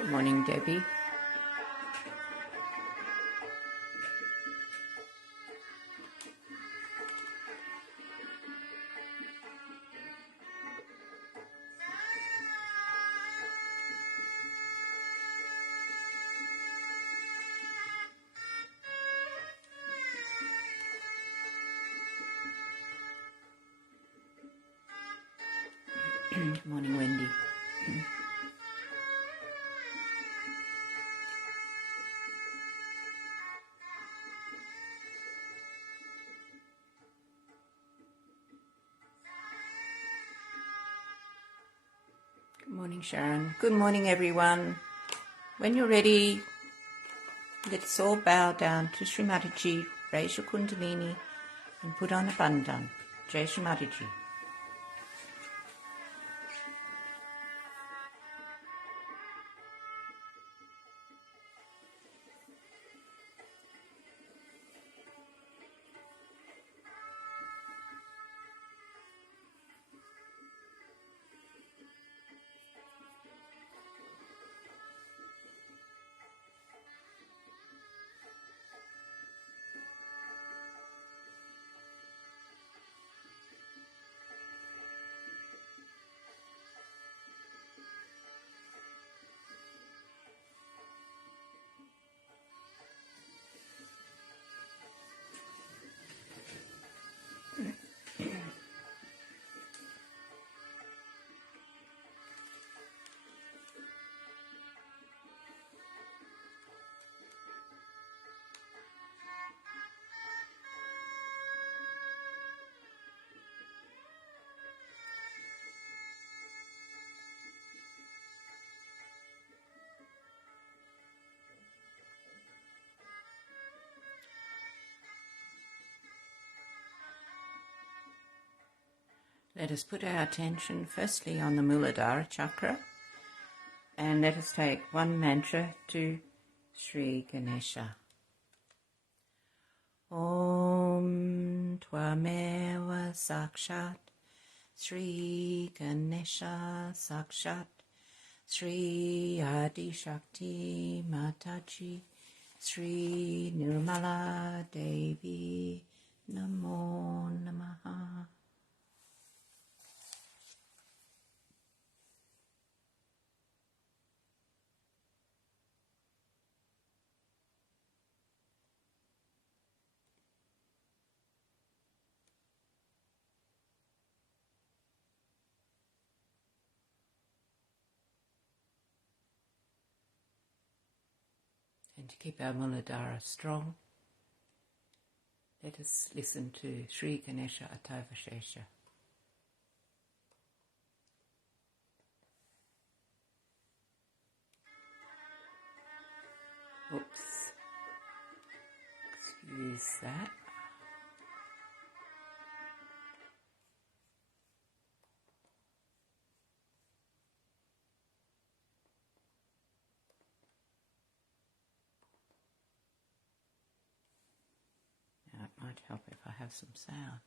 Good morning, Debbie. Good morning, Wendy. Good morning, Sharon. Good morning, everyone. When you're ready, let's all bow down to Shri Mataji, raise your kundalini and put on a bandhan. Jai Shri Mataji. Let us put our attention firstly on the Muladhara chakra, and let us take one mantra to Sri Ganesha. Om Tvameva Sakshat Sri Ganesha Sakshat Sri Adi Shakti Mataji Sri Nirmala Devi Namo Namaha. And to keep our Muladhara strong, let us listen to Sri Ganesha Atavashesha. Oops. Excuse that. Now it might help if I have some sound.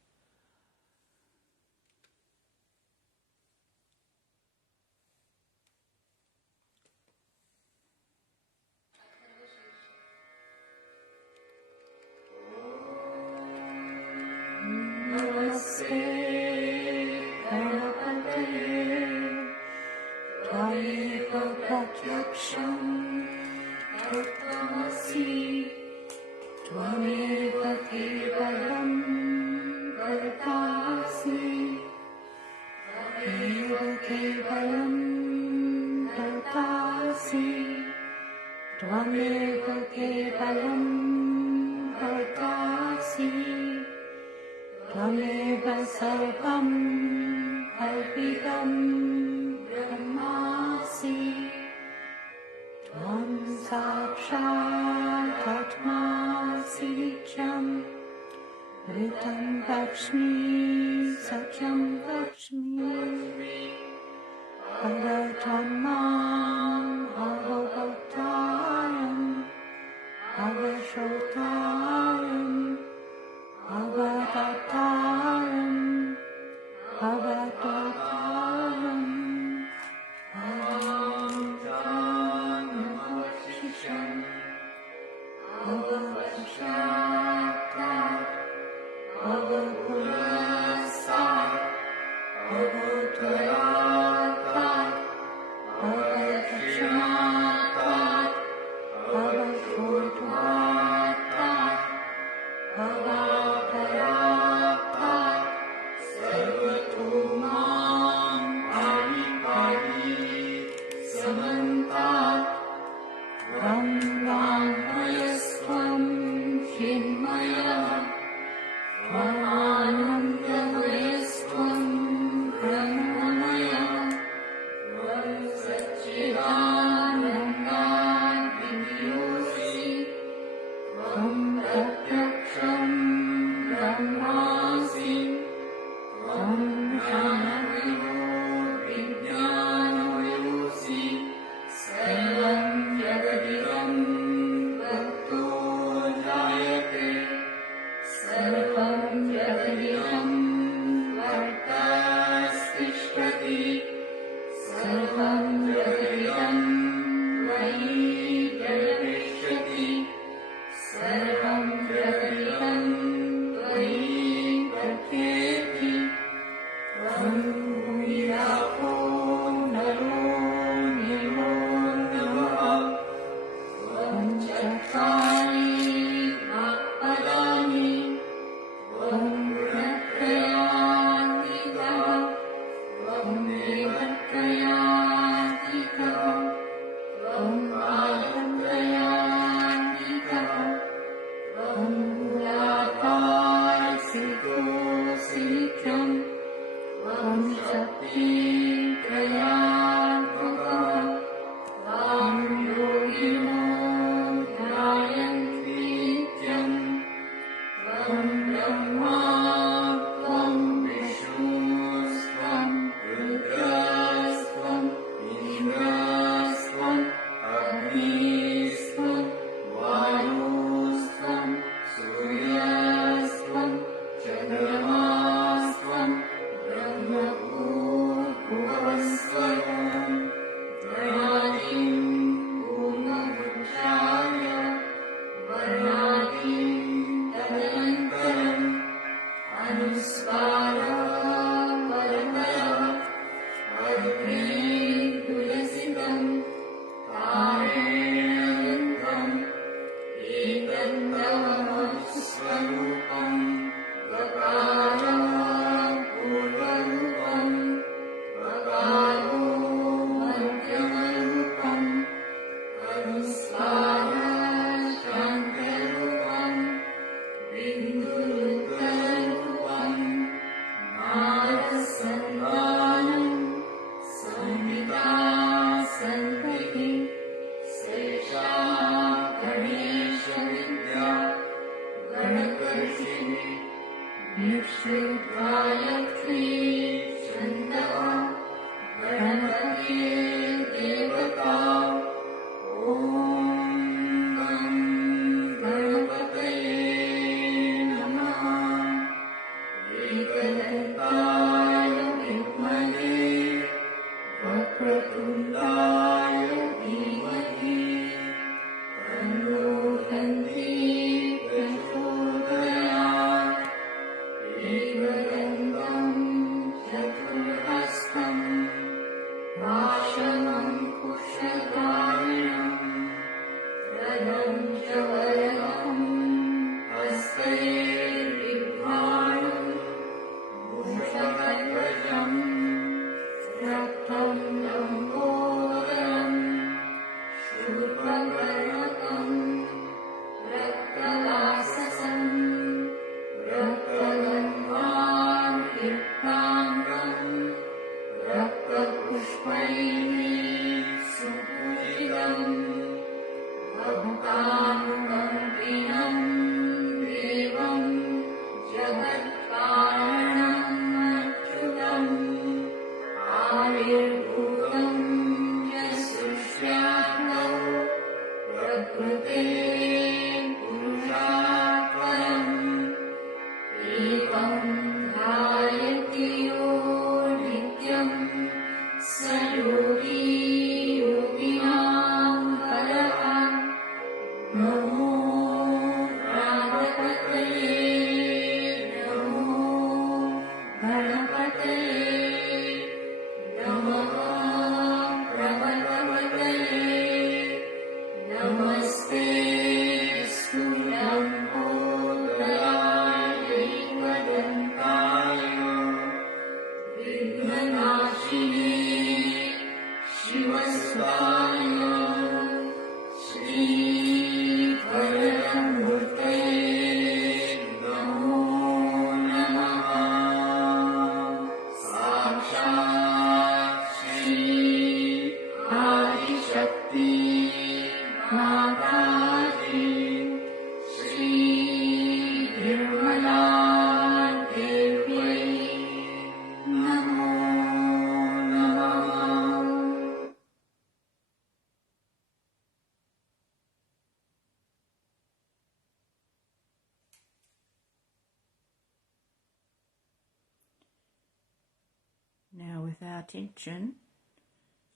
our attention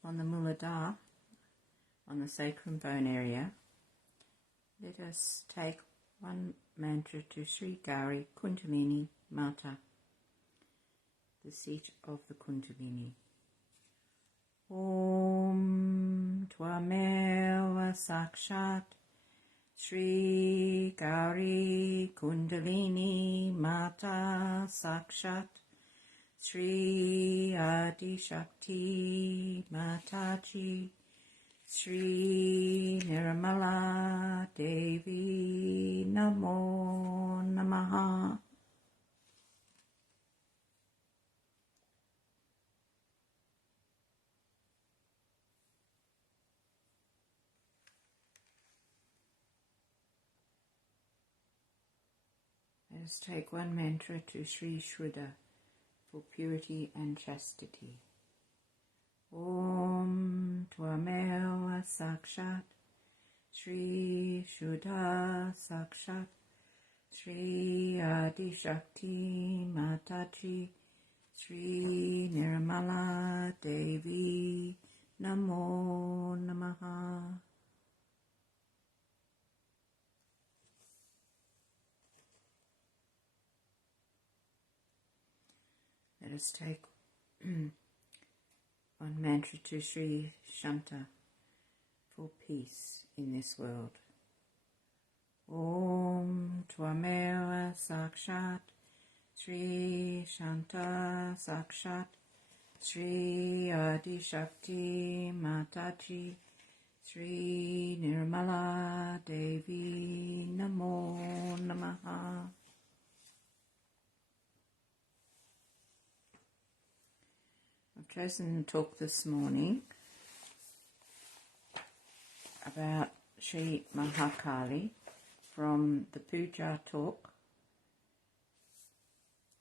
on the Muladhara, on the sacrum bone area, let us take one mantra to Sri Gauri Kundalini Mata, the seat of the Kundalini. Om Tvameva Sakshat Shri Gauri Kundalini Mata Sakshat Shri Adi Shakti Mataji Shri Nirmala Devi Namo Namaha. Let us take one mantra to Sri Shruddha for purity and chastity. Om Tvameva Sakshat Shri Shuddha Sakshat Shri Adi Shakti Mataji Shri Nirmala Devi Namo Namaha. Let us take one mantra to Sri Shanta for peace in this world. Om Tvameva Sakshat Sri Shanta Sakshat Sri Adi Shakti Mataji Shri Nirmala Devi Namo Namaha. I've chosen to talk this morning about Shri Mahakali from the Puja talk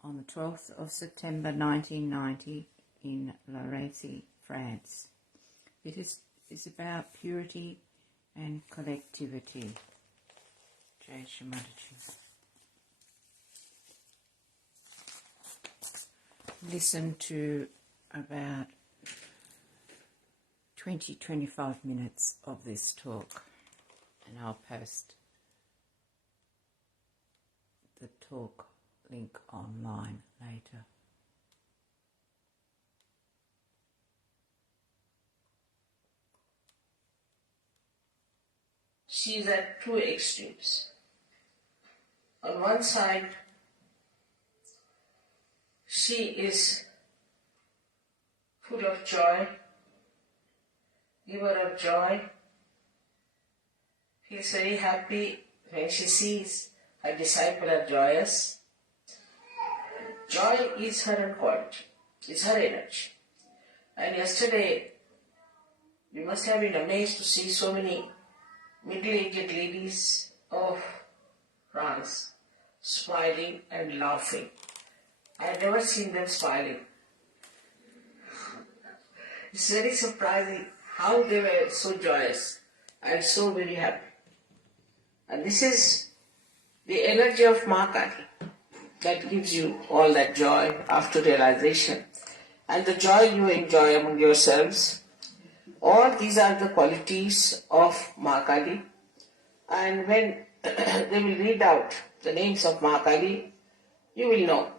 on the 12th of September 1990 in Lorraine, France. It is about purity and collectivity. Jai Shri Mataji. Listen to about 20-25 minutes of this talk, and I'll post the talk link online later. She is at two extremes. On one side, she is full of joy, giver of joy, feels very happy when she sees her disciple are joyous. Joy is her own quality, is her energy. And yesterday, you must have been amazed to see so many middle-aged ladies of France smiling and laughing. I have never seen them smiling. It's very surprising how they were so joyous and so very happy. And this is the energy of Mahakali that gives you all that joy after realization. And the joy you enjoy among yourselves. All these are the qualities of Mahakali. And when they will read out the names of Mahakali, you will know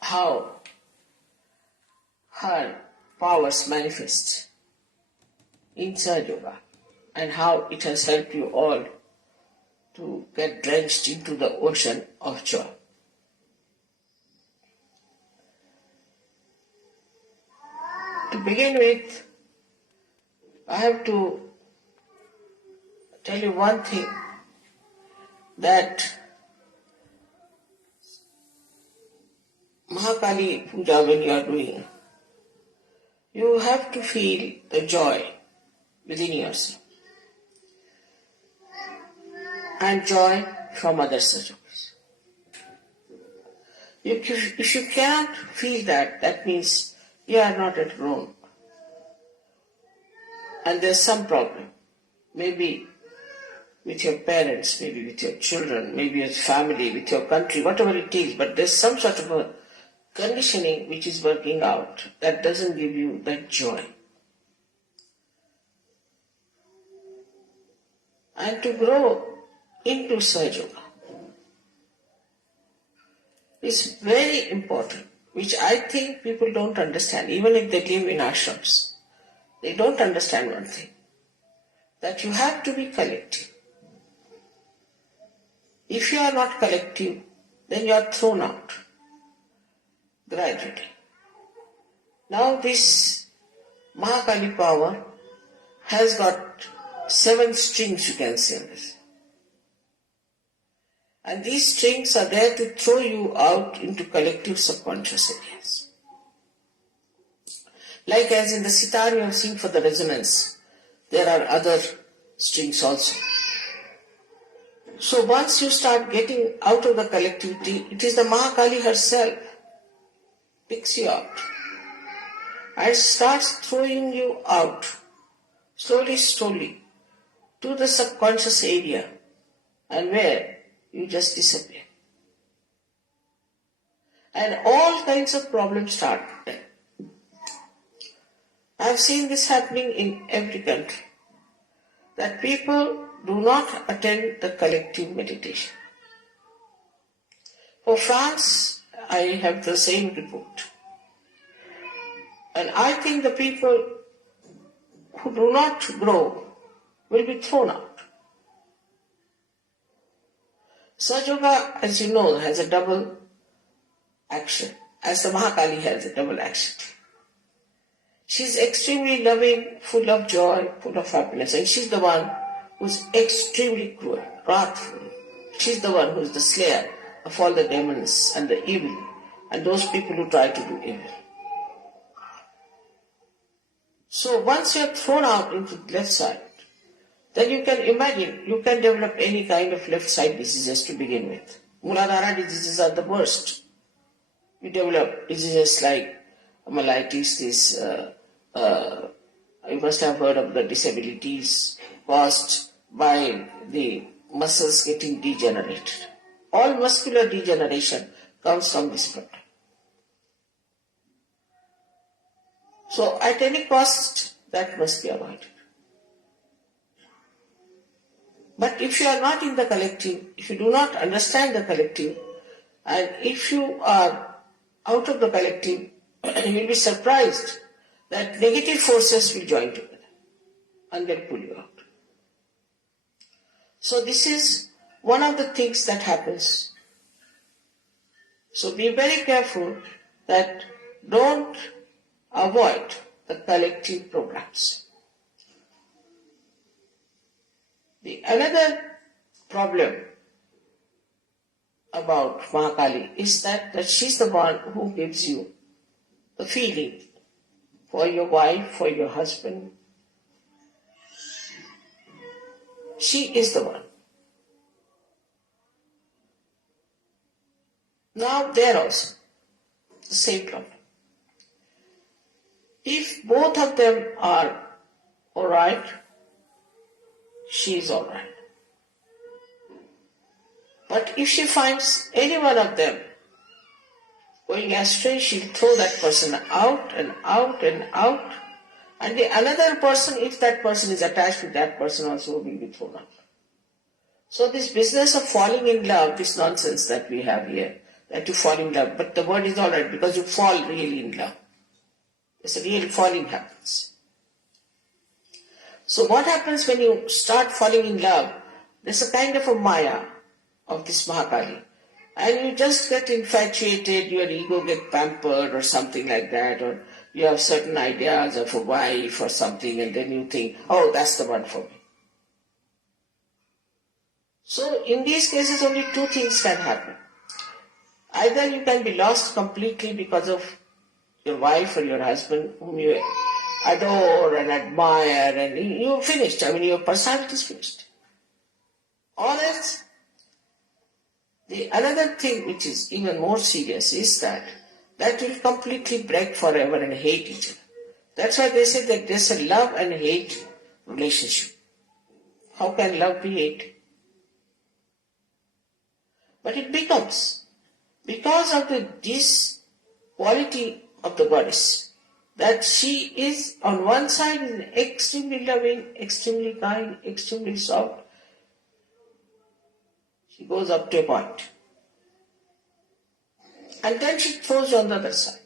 how her powers manifest in Sahaja Yoga and how it has helped you all to get drenched into the ocean of joy. To begin with, I have to tell you one thing, that Mahakali Puja when you are doing, you have to feel the joy within yourself and joy from other Sahajas. If you cannot feel that, that means you are not at grown. And there's some problem. Maybe with your parents, maybe with your children, maybe with family, with your country, whatever it is, but there's some sort of a conditioning which is working out that doesn't give you that joy. And to grow into Sahaja is very important, which I think people don't understand, even if they live in ashrams. They don't understand one thing, that you have to be collective. If you are not collective, then you are thrown out gradually. Now this Mahakali power has got 7 strings, you can say this. And these strings are there to throw you out into collective subconscious areas. Like as in the sitar you have seen for the resonance, there are other strings also. So once you start getting out of the collectivity, it is the Mahakali herself picks you out and starts throwing you out slowly to the subconscious area, and where you just disappear. And all kinds of problems start there. I have seen this happening in every country, that people do not attend the collective meditation. For France, I have the same report. And I think the people who do not grow will be thrown out. Sahaja, as you know, has a double action, as the Mahakali has a double action. She is extremely loving, full of joy, full of happiness, and she's the one who's extremely cruel, wrathful. She's the one who's the slayer of all the demons and the evil, and those people who try to do evil. So once you are thrown out into the left side, then you can imagine, you can develop any kind of left side diseases to begin with. Muladhara diseases are the worst. You develop diseases like myelitis, you must have heard of the disabilities caused by the muscles getting degenerated. All muscular degeneration comes from this problem. So at any cost, that must be avoided. But if you are not in the collective, if you do not understand the collective, and if you are out of the collective, you will be surprised that negative forces will join together and they'll pull you out. So this is one of the things that happens. So be very careful that don't avoid the collective programs. The another problem about Mahakali is that she's the one who gives you the feeling for your wife, for your husband. She is the one. Now there also, the same problem. If both of them are alright, she is alright. But if she finds any one of them going astray, she'll throw that person out and out and out. And the another person, if that person is attached to that person, also will be thrown out. So this business of falling in love, this nonsense that we have here, that you fall in love, but the word is all right because you fall really in love. It's a real falling happens. So what happens when you start falling in love? There's a kind of a maya of this Mahakali. And you just get infatuated, your ego get pampered or something like that, or you have certain ideas of a wife or something, and then you think, oh, that's the one for me. So in these cases only two things can happen. Either you can be lost completely because of your wife or your husband whom you adore and admire, and you're finished. I mean, your personality is finished. Or else, the another thing which is even more serious is that will completely break forever and hate each other. That's why they say that there's a love and hate relationship. How can love be hate? But it becomes, because of the quality of the goddess, that she is on one side is extremely loving, extremely kind, extremely soft. She goes up to a point. And then she throws on the other side.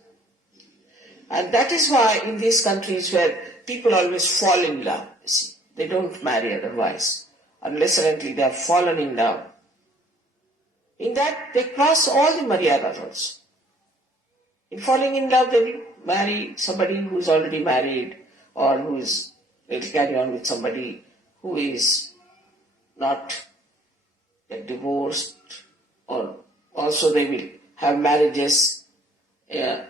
And that is why in these countries where people always fall in love, you see, they don't marry otherwise, unless and until they have fallen in love. In that they cross all the maryadas also. In falling in love, they will marry somebody who is already married, or they will carry on with somebody who is not yet divorced, or also they will have marriages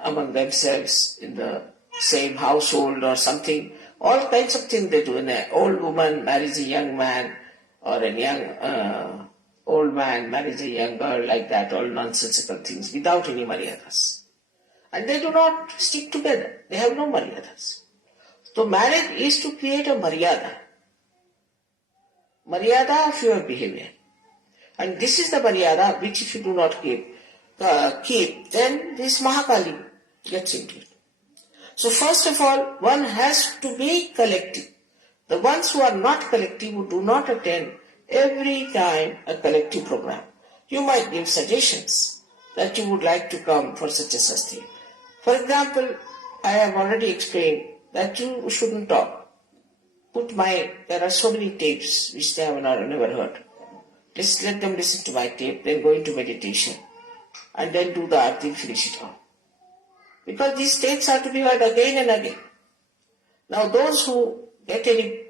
among themselves in the same household or something. All kinds of things they do. An old woman marries a young man, or a young old man marries a young girl, like that, all nonsensical things without any maryadas. And they do not stick together. They have no maryadas. So marriage is to create a maryada of your behavior. And this is the maryada which if you do not keep, then this Mahakali gets into it. So first of all, one has to be collective. The ones who are not collective, who do not attend every time a collective program, you might give suggestions that you would like to come for such a such thing. For example, I have already explained that you shouldn't talk. There are so many tapes which they have never heard. Just let them listen to my tape, then go into meditation, and then do the arti, finish it off. Because these tapes are to be heard again and again. Now those who get any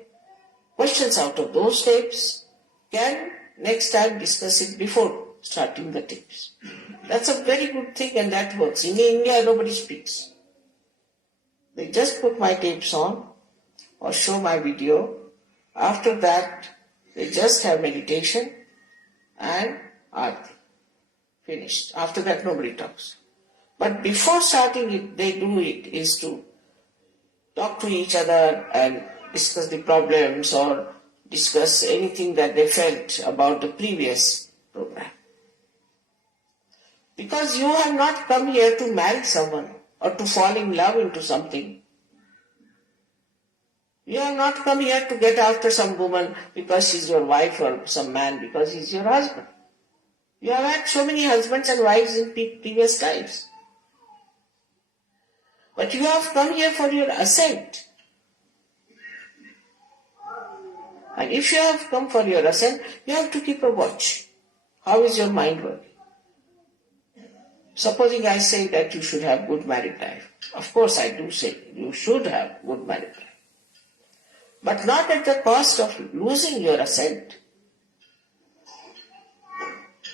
questions out of those tapes can next time discuss it before starting the tapes. That's a very good thing, and that works. In India, nobody speaks. They just put my tapes on or show my video. After that, they just have meditation and arti. Finished. After that, nobody talks. But before starting it, they do it is to talk to each other and discuss the problems or discuss anything that they felt about the previous program. Because you have not come here to marry someone or to fall in love into something. You have not come here to get after some woman because she's your wife, or some man because he's your husband. You have had so many husbands and wives in previous lives. But you have come here for your ascent. And if you have come for your ascent, you have to keep a watch. How is your mind working? Supposing I say that you should have good married life. Of course I do say you should have good married life. But not at the cost of losing your ascent.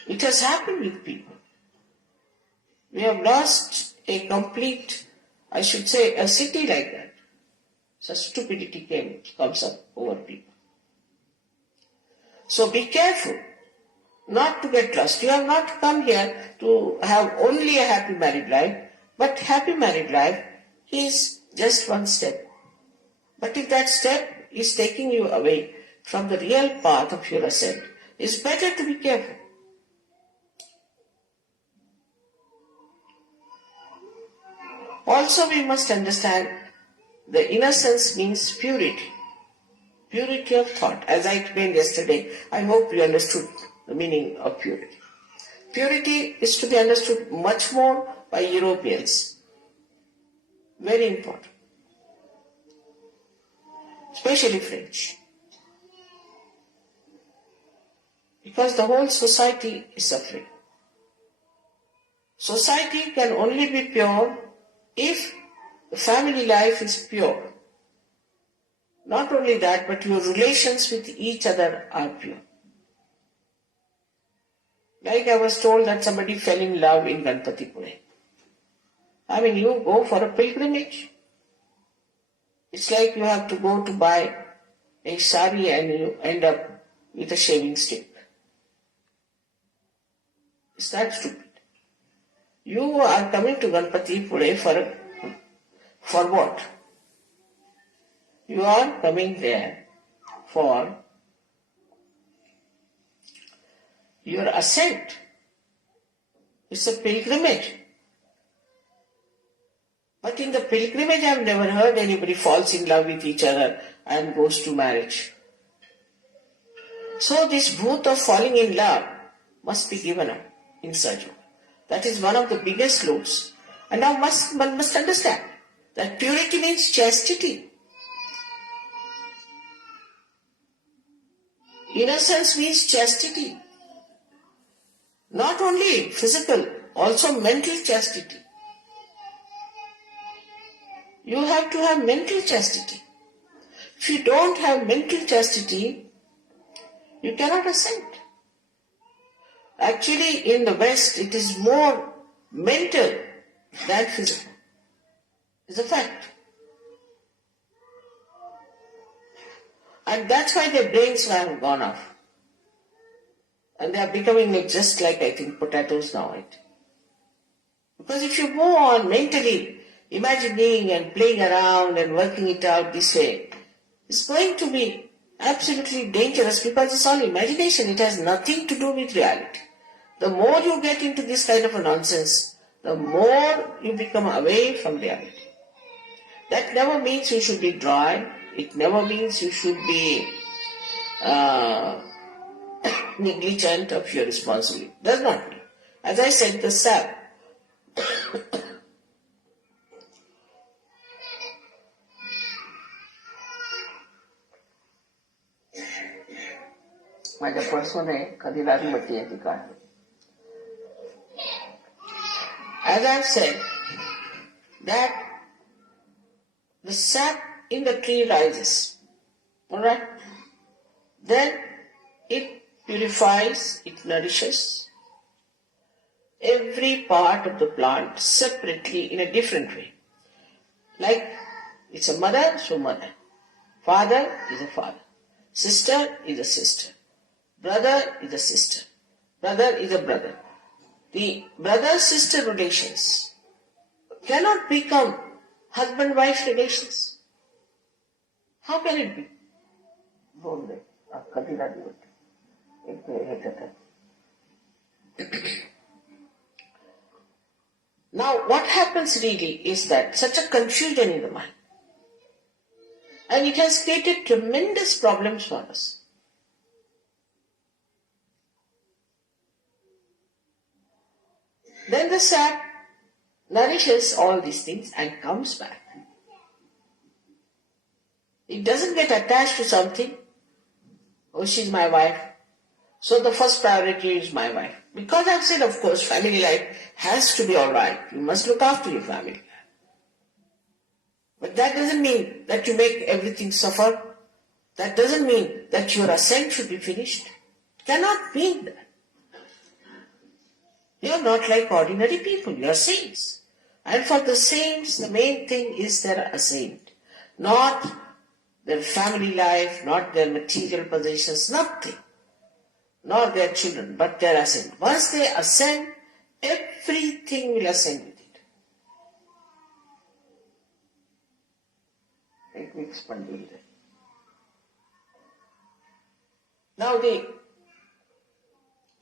It has happened with people. We have lost a complete, I should say, a city like that. Such stupidity comes up over people. So be careful not to get lost. You have not come here to have only a happy married life, but happy married life is just one step. But if that step is taking you away from the real path of your ascent, it's better to be careful. Also, we must understand the innocence means purity. Purity of thought. As I explained yesterday, I hope you understood the meaning of purity. Purity is to be understood much more by Europeans. Very important. Especially French. Because the whole society is suffering. Society can only be pure if the family life is pure. Not only that, but your relations with each other are pure. Like I was told that somebody fell in love in Ganpatipure. I mean, you go for a pilgrimage. It's like you have to go to buy a sari and you end up with a shaving stick. Is that stupid? You are coming to Ganpatipure for what? You are coming there for your ascent. It's a pilgrimage. But in the pilgrimage I have never heard anybody falls in love with each other and goes to marriage. So this bhoot of falling in love must be given up in Sahaja. That is one of the biggest loads. And now one must understand that purity means chastity. Innocence means chastity. Not only physical, also mental chastity. You have to have mental chastity. If you don't have mental chastity, you cannot ascend. Actually, in the West, it is more mental than physical. It's a fact. And that's why their brains have gone off. And they are becoming just like, I think, potatoes now. Because if you go on mentally imagining and playing around and working it out this way, it's going to be absolutely dangerous because it's all imagination. It has nothing to do with reality. The more you get into this kind of a nonsense, the more you become away from reality. That never means you should be dry. It never means you should be negligent of your responsibility. Does not mean. As I said, the sap. माझ्या पर्समध्ये कधी लागली होती ती काय. As I have said, that the sap in the tree rises, alright? Then it purifies, it nourishes every part of the plant separately in a different way. Like it's a mother, so mother. Father is a father. Sister is a sister. Brother is a sister. Brother is a brother. The brother-sister relations cannot become husband-wife relations. How can it be? Now, what happens really is that such a confusion in the mind, and it has created tremendous problems for us. Then the sap nourishes all these things and comes back. It doesn't get attached to something. Oh, she's my wife. So the first priority is my wife. Because I've said, of course, family life has to be alright. You must look after your family. But that doesn't mean that you make everything suffer. That doesn't mean that your ascent should be finished. It cannot mean that. You are not like ordinary people, you are saints. And for the saints, the main thing is their ascent. Not their family life, not their material possessions, nothing. Not their children, but their ascent. Once they ascend, everything will ascend with it. Let me explain that. Now the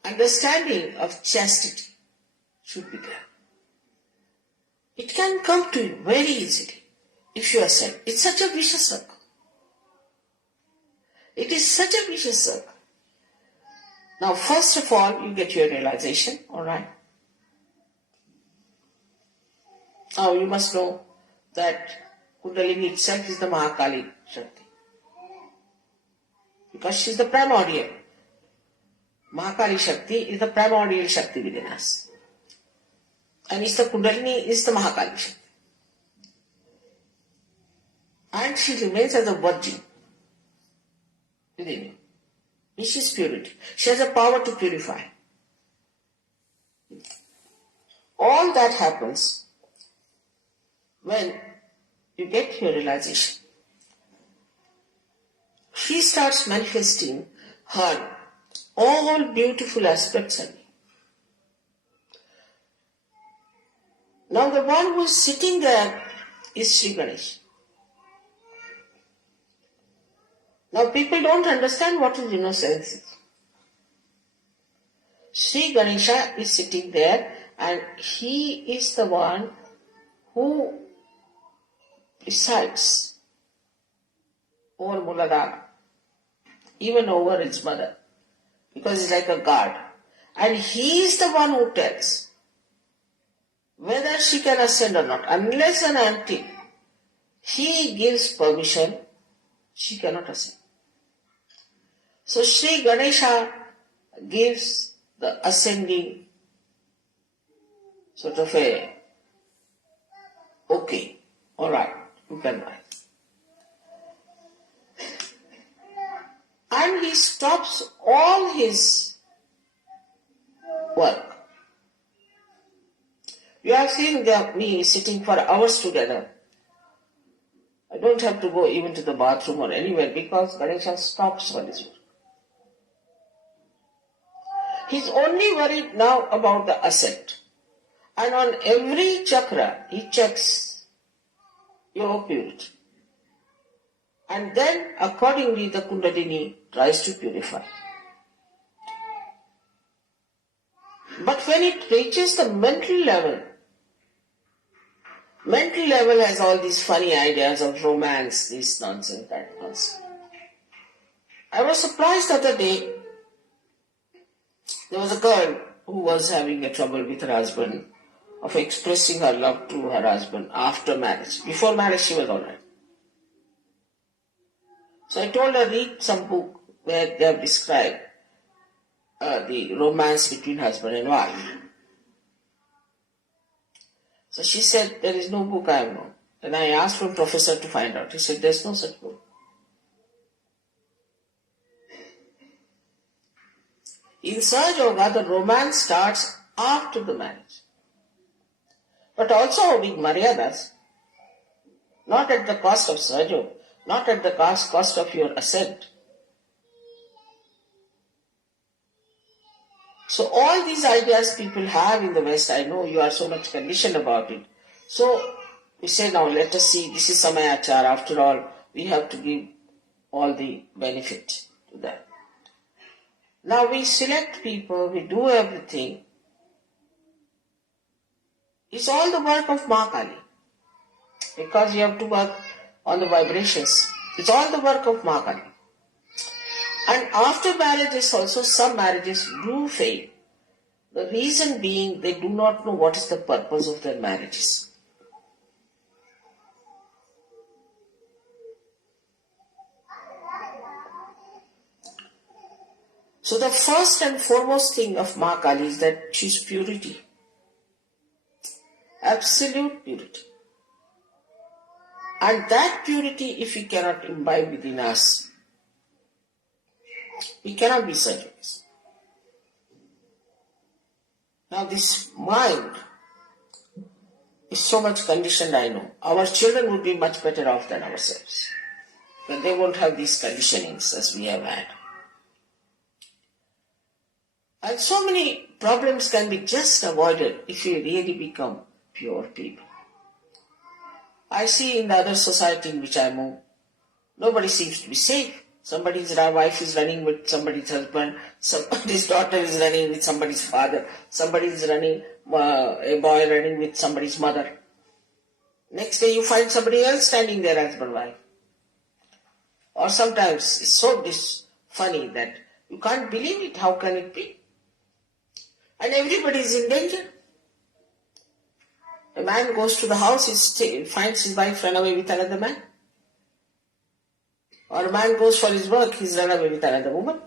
understanding of chastity should be there. It can come to you very easily if you ascend. It's such a vicious circle. It is such a vicious circle. Now, first of all, you get your realization, alright? Now, you must know that Kundalini itself is the Mahakali Shakti. Because she is the primordial. Mahakali Shakti is the primordial Shakti within us. And it's the Kundalini is the Mahakali Shakti. And she remains as a virgin within you. Which is purity. She has a power to purify. All that happens when you get your realization. She starts manifesting her all beautiful aspects of me. Now the one who is sitting there is Sri Ganesh. Now people don't understand what is innocence. Sri Ganesha is sitting there and he is the one who presides over Muladhara, even over his mother, because he's like a guard. And he is the one who tells whether she can ascend or not. Unless and until he gives permission, she cannot ascend. So Sri Ganesha gives the ascending sort of a okay, alright, you can rise. And he stops all his work. You have seen me sitting for hours together. I don't have to go even to the bathroom or anywhere because Ganesha stops all his work. He's only worried now about the ascent. And on every chakra, he checks your purity. And then, accordingly, the Kundalini tries to purify. But when it reaches the mental level has all these funny ideas of romance, this nonsense, that nonsense. I was surprised the other day. There was a girl who was having a trouble with her husband of expressing her love to her husband after marriage. Before marriage she was alright. So I told her, read some book where they have described the romance between husband and wife. So she said, there is no book I have known. Then I asked for a professor to find out. He said, there is no such book. In Sahaja, the romance starts after the marriage. But also with Maryadas, not at the cost of Sahaja, not at the cost of your ascent. So all these ideas people have in the West, I know you are so much conditioned about it. So we say, now let us see, this is Samayachar, after all, we have to give all the benefit to that. Now we select people, we do everything. It's all the work of Ma Kali. Because you have to work on the vibrations. It's all the work of Ma Kali. And after marriages also, some marriages do fail. The reason being, they do not know what is the purpose of their marriages. So the first and foremost thing of Ma Kali is that she is purity. Absolute purity. And that purity, if we cannot imbibe within us, we cannot be Sahajas. Now this mind is so much conditioned, I know. Our children would be much better off than ourselves. But they won't have these conditionings as we have had. And so many problems can be just avoided if we really become pure people. I see in the other society in which I move, nobody seems to be safe. Somebody's wife is running with somebody's husband, somebody's daughter is running with somebody's father, somebody's running, a boy running with somebody's mother. Next day you find somebody else standing there, husband, wife. Or sometimes it's so funny that you can't believe it, how can it be? And everybody is in danger. A man goes to the house, he finds his wife run away with another man. Or a man goes for his work, he's run away with another woman.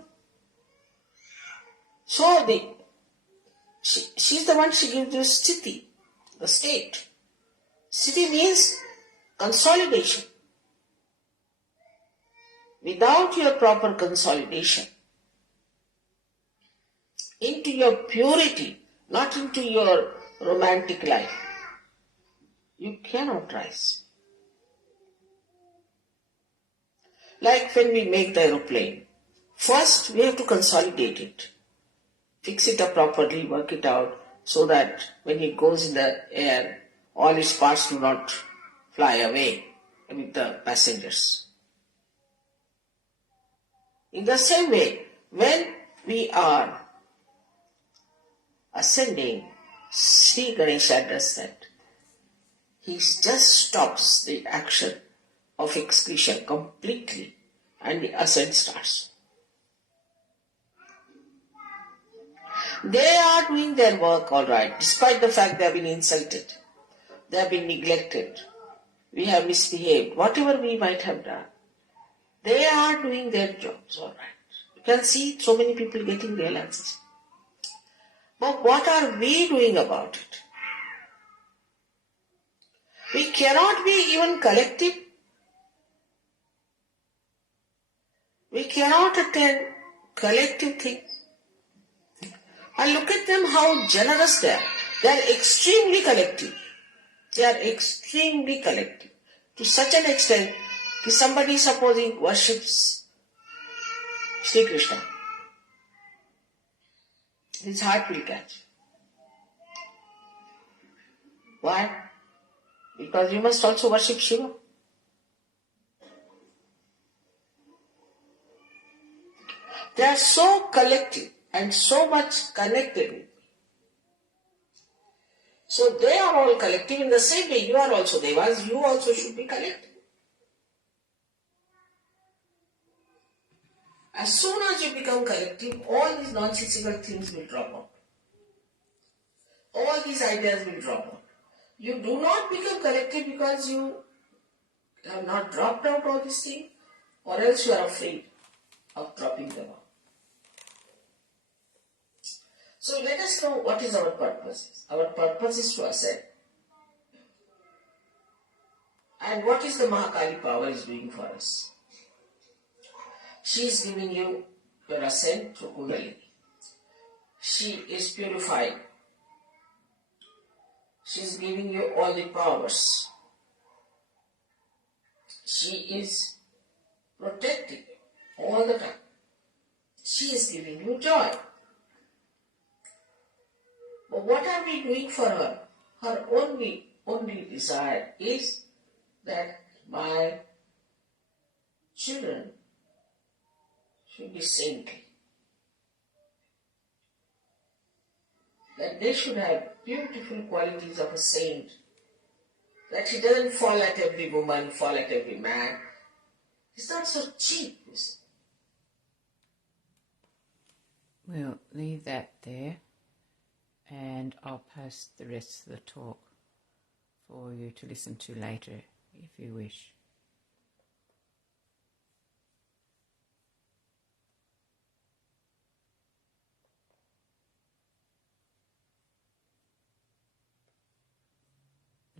So she's the one, she gives you sthiti, the state. Sthiti means consolidation. Without your proper consolidation into your purity, not into your romantic life, you cannot rise. Like when we make the aeroplane, first we have to consolidate it, fix it up properly, work it out so that when it goes in the air, all its parts do not fly away with the passengers. In the same way, when we are ascending, Sri Ganesha does that. he just stops the action of excretion completely and the ascent starts. They are doing their work all right, despite the fact they have been insulted, they have been neglected, we have misbehaved, whatever we might have done. They are doing their jobs all right. You can see so many people getting realized. But what are we doing about it? We cannot be even collective. We cannot attend collective things. And look at them, how generous they are. They are extremely collective. They are extremely collective. To such an extent that somebody supposing worships Sri Krishna, his heart will catch. Why? Because you must also worship Shiva. They are so collective and so much connected with me. So they are all collective in the same way. You are also devas, you also should be collective. As soon as you become collective, all these nonsensical things will drop out. All these ideas will drop out. You do not become collective because you have not dropped out all these things, or else you are afraid of dropping them out. So let us know what is our purpose. Our purpose is to ascend. And what is the Mahakali power is doing for us? She is giving you your ascent through Kundalini. She is purifying. She is giving you all the powers. She is protecting you all the time. She is giving you joy. But what are we doing for her? Her only desire is that my children should be saintly. That they should have beautiful qualities of a saint. That he doesn't fall at every woman, fall at every man. It's not so cheap, you see. We'll leave that there, and I'll post the rest of the talk for you to listen to later if you wish.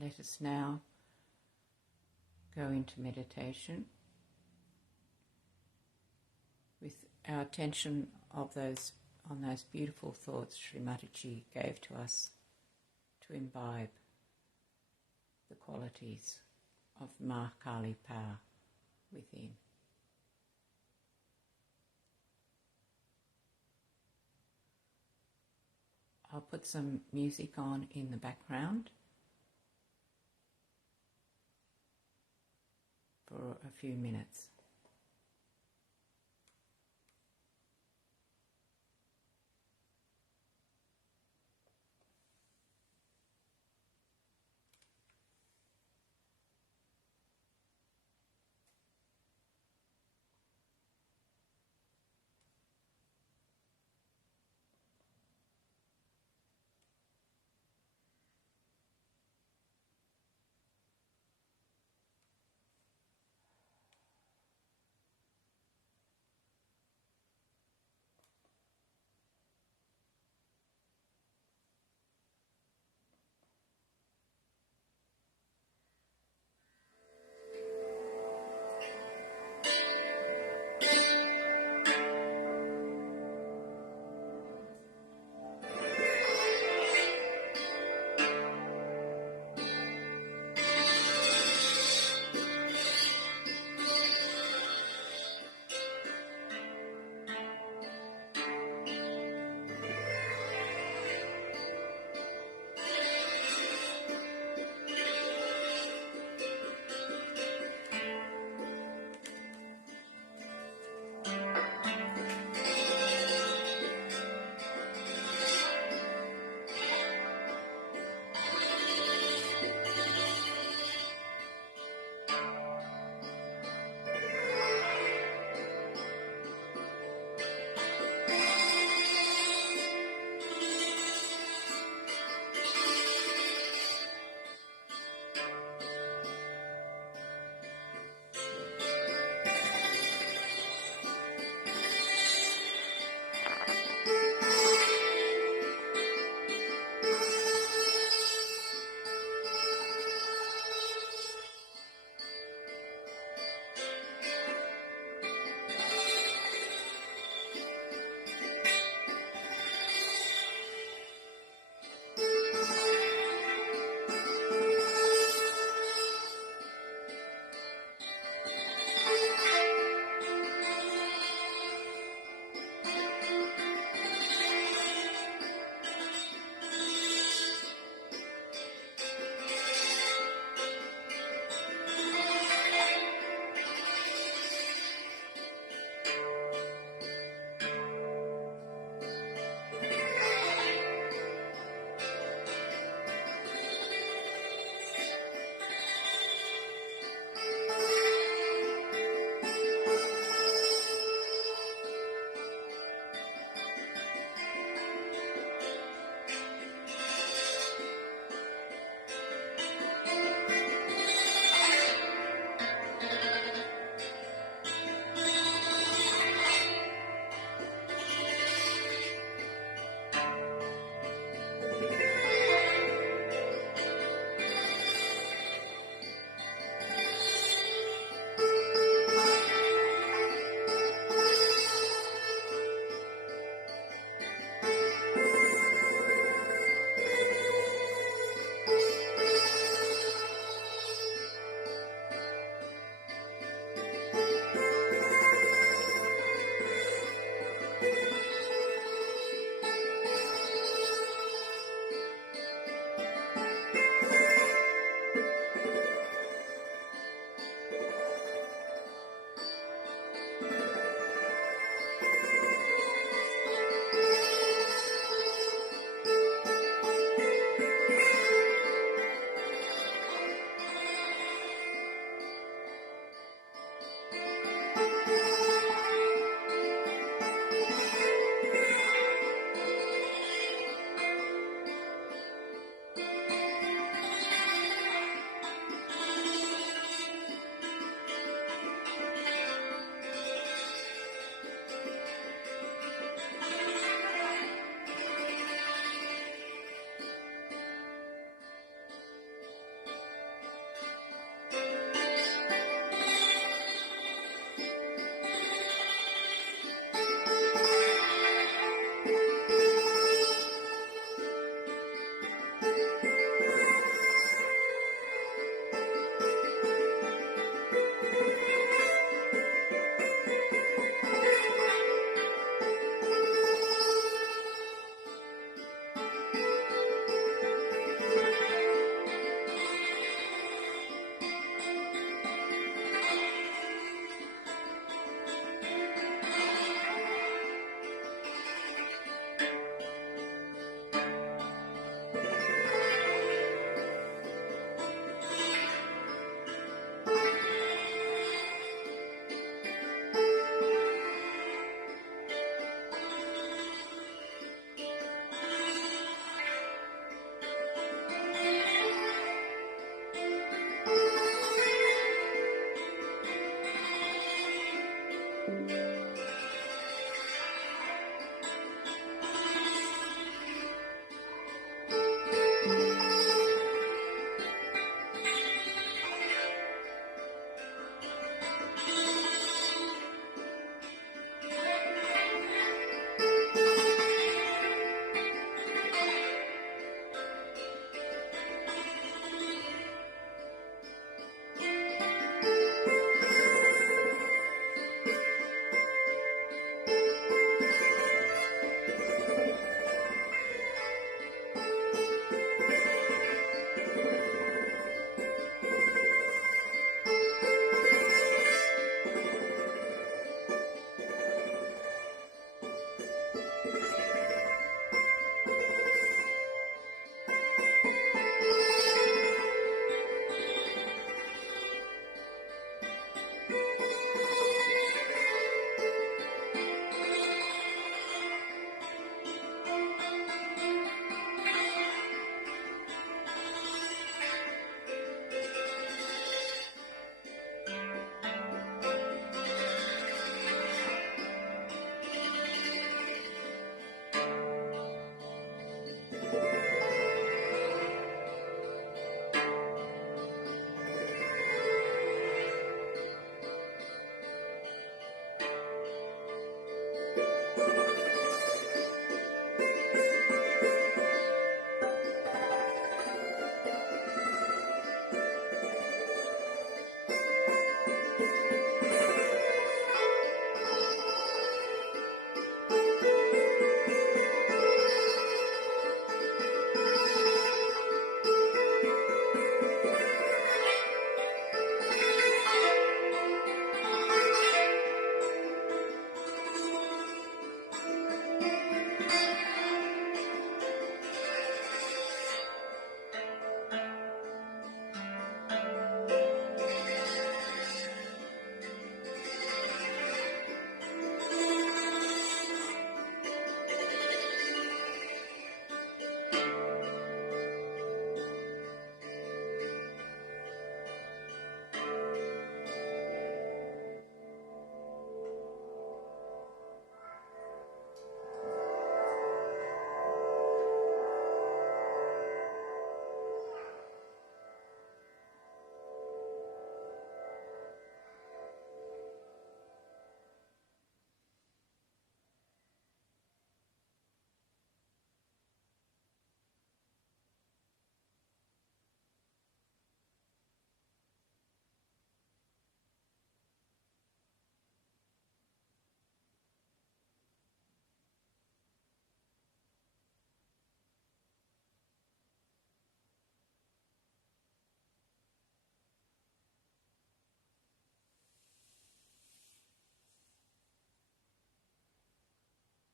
Let us now go into meditation with our attention on those beautiful thoughts Shri Mataji gave to us to imbibe the qualities of Mahakali power within. I'll put some music on in the background for a few minutes.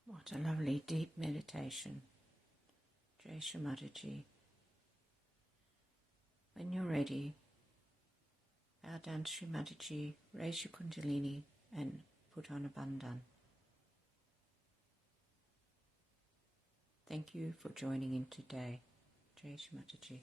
What a lovely deep meditation. Shri Mataji. When you're ready, bow down to Shri Mataji, raise your kundalini and put on a bandhan. Thank you for joining in today. Shri Mataji.